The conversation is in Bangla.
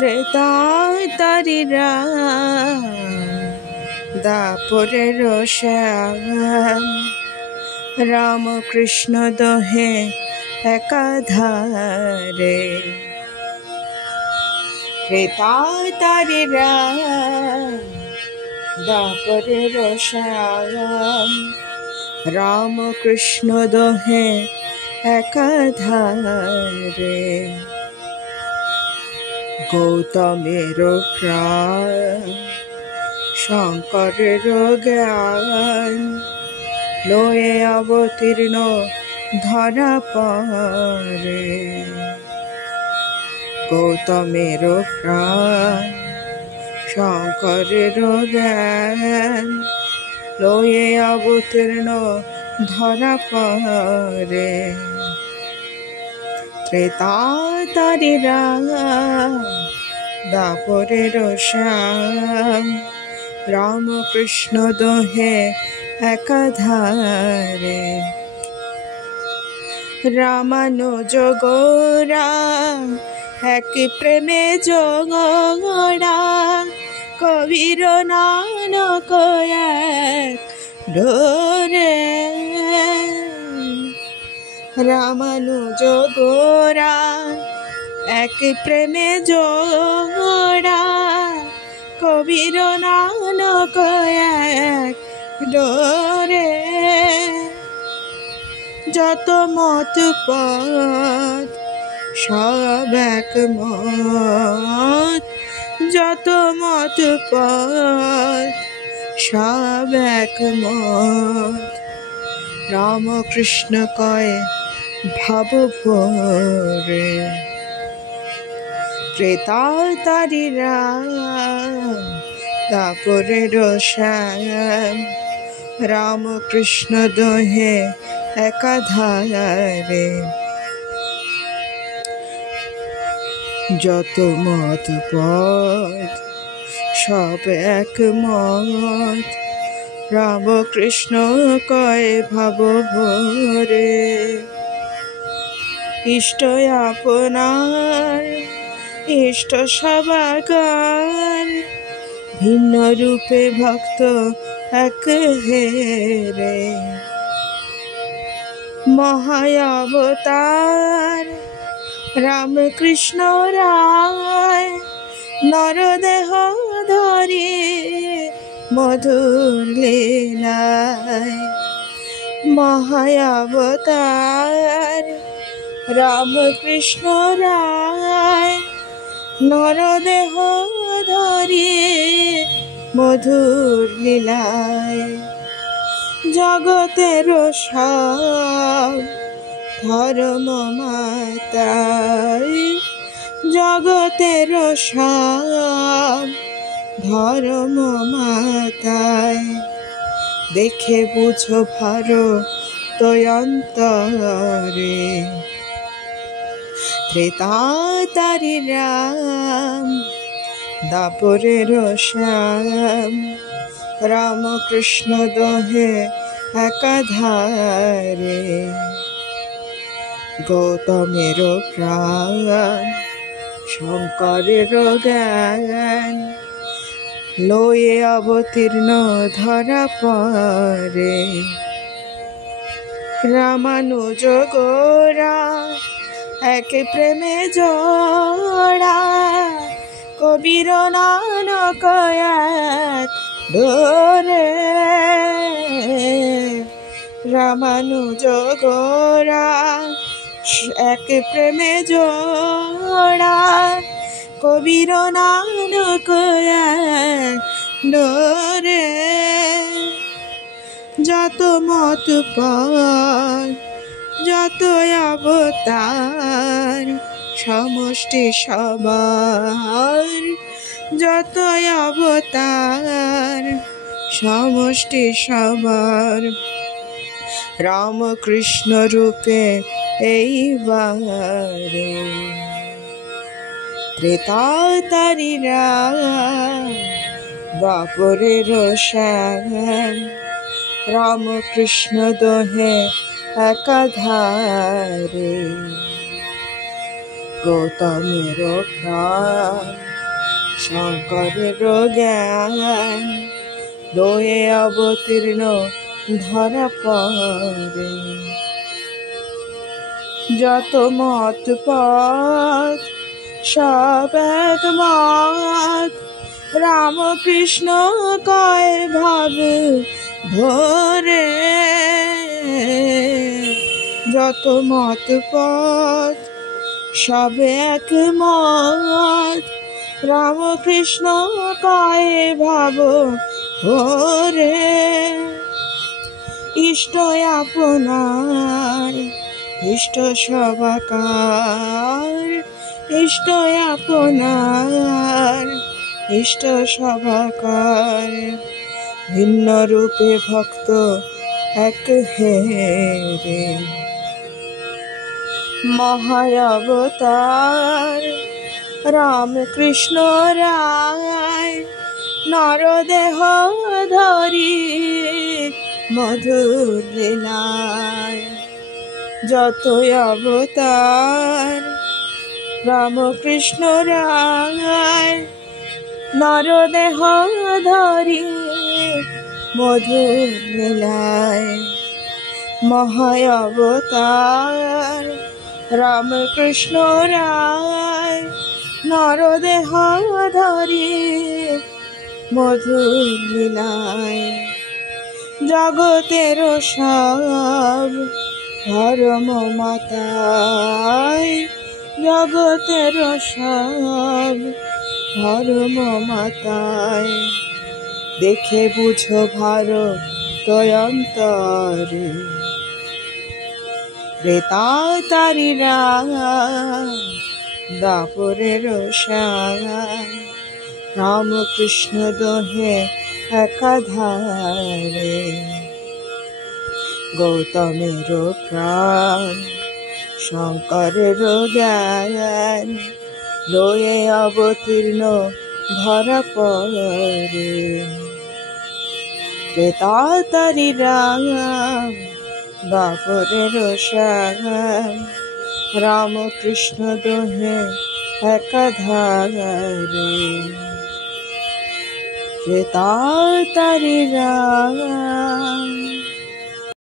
ত্রেতাতারিরা দাপরের শ্যাম রামকৃষ্ণ দোহে একাধারে। ত্রেতাতারিরা দাপরের শ্যাম রামকৃষ্ণ দোহে একাধারে। গৌতমের প্রাণ শঙ্করের জ্ঞান লয়ে অবতীর্ণ ধরা পড়ে। গৌতমের প্রাণ শঙ্করের জ্ঞান লয়ে অবতীর্ণ ধরা পড়ে। ত্রেতাতারিরা দাপরের শ্যাম রামকৃষ্ণ দোহে একাধারে। রামানুজ গোরা এক প্রেমে জোড়া কবির নানক এক ডোরে। রামানুজ গোরা এক প্রেমে জোড়া কবির নানক এক ডোরে। যত মত পথ সব এক মত, যত মত পথ সব এক মত। রামকৃষ্ণ কয় ভাব ভরে। ত্রেতাতারিরা দাপরের শ্যাম রামকৃষ্ণ দোহে একাধারে। যত মত পথ সব এক মত, রামকৃষ্ণ কয় ভাব ভরে। ইষ্ট আপনার ইষ্ট সবাকার ভিন্ন রূপে ভক্ত এক হেরে। মহাবতার রামকৃষ্ণ রায় নরদেহ ধরি মধুর লীলায়। মহাবতার রামকৃষ্ণ রায় নরদেহ ধরি মধুর লীলায়। জগতের সব ধর্ম মাতায়, জগতের সব ধর্ম মাতায়। দেখে বুঝো ভারত অন্তরে। ত্রেতাতারিরা দাপরের শ্যাম রামকৃষ্ণ দোহে একাধারে। গৌতমের প্রাণ শঙ্করের জ্ঞান লয়ে অবতীর্ণ ধরা পড়ে। রামানুজ গোরা এক প্রেমে জোড়া কবির নানক এক ডোরে। রামানুজ গোরা এক প্রেমে জোড়া কবির নানক এক ডোরে। যত মত পথ যত অবতার সমষ্টি সবার, যত অবতার সমষ্টি সবার। রামকৃষ্ণ রূপে এইবারে। ত্রেতাতারিরা দাপরের শ্যাম রামকৃষ্ণ দোহে একাধারে। গৌতমের প্রাণ শঙ্করের জ্ঞান লয়ে অবতীর্ণ ধরা পড়ে। যত মত পথ সব এক মত, রামকৃষ্ণ কয় ভাব ভরে। যত মত পথ সব এক মত, রামকৃষ্ণ কয় ভাব ভরে। ইষ্ট আপনার ইষ্ট সবাকার, ইষ্ট আপনার ইষ্ট সবাকার। ভিন্ন রূপে ভক্ত এক হেরে, মহাবতার রামকৃষ্ণ রায়। নরদেহ ধরি মধুর লীলায়, যতই অবতার রামকৃষ্ণ রায়। নরদেহ ধরি মধুর লীলায়, মহাবতার রামকৃষ্ণ রায়। নরদেহ ধরি মধুর লীলায়, জগতের সব ধর্ম মাতায়। জগতের সব ধর্ম মাতায়, দেখে বুঝো ভারত অন্তরে। ত্রেতা তারিরা দাপরের সার, রামকৃষ্ণ দোহে একাধারে। গৌতমের প্রাণ শঙ্করের জ্ঞান লয়ে অবতীর্ণ ধরা পড়ে। ত্রেতা তারিরা দাপরের সার, রামকৃষ্ণ দোহে একাধারে। ত্রেতা তারিরা